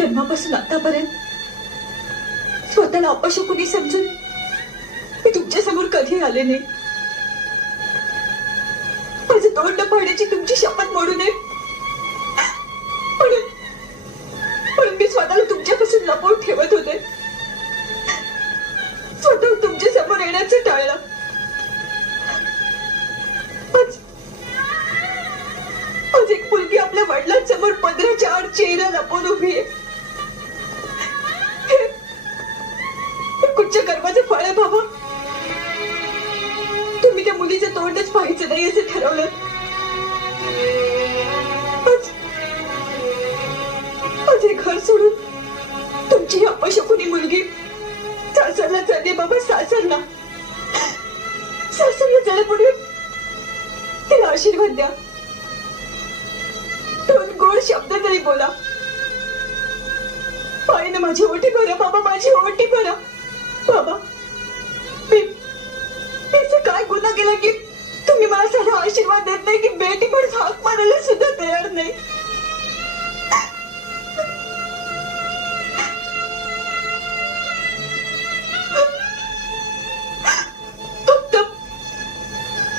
जन्मापासून आतापर्यंत स्वतःला अपशकुनी समजून मी तुमच्या समोर कधी आले नाही. माझं तोंड पाहण्याची तुमची शपथ मोडू नये म्हणून मी स्वतःला तुमच्यापासून लपवून ठेवत होते. स्वतः तुमच्या समोर येण्याचं टाळलं. आज एक मुलगी आपल्या वडिलांसमोर पदराच्या आड चेहरा लपवून उभी आहे. कुठच्या कर्माचं फळ आहे बाबा? तुम्ही त्या मुलीचं तोंडच पाहायचं नाही असं ठरवलं. आज एक घर सोडून तुमची ही अपशकुनी मुलगी सासरला चालली बाबा. सासरला जाण्यापूर्वी तिला आशीर्वाद द्या. दोन गोड शब्द तरी बोला. पायने माझी ओटी भरा बाबा, माझी ओटी भरा बाबा. मी काय गुन्हा केला की तुम्ही मला साधा आशीर्वाद देत नाही, की बेटी पण हाक मारायला सुद्धा तयार नाही.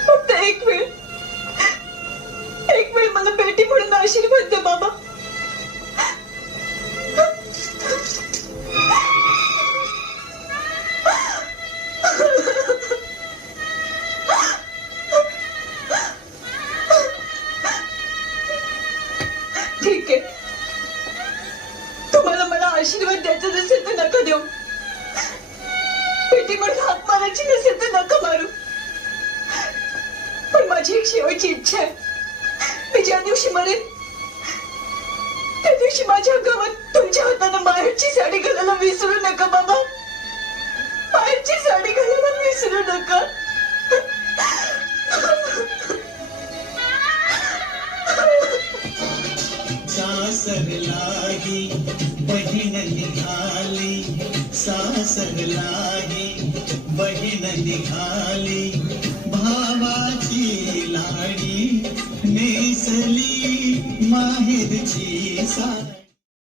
फक्त एक वेळ मला बेटी म्हणून आशीर्वाद द्या बाबा. ठीक आहे, तुम्हाला मला आशीर्वाद द्यायचा नसेल तर नका देऊ. बेटी म्हणून हात मारायची नसेल तर नका मारू. पण माझी एक शेवटची इच्छा आहे. मी ज्या दिवशी मरेन त्या दिवशी माझ्या गावात तुमच्या हाताने माहेरची साडी घालायला विसरू नका बाबा. माहेरची साडी घालायला विसरू नका. सासर लागी बहीण निघाली, सासर लागी बहीण निघाली, भावाची लाडी नेसली माहेरची साडी.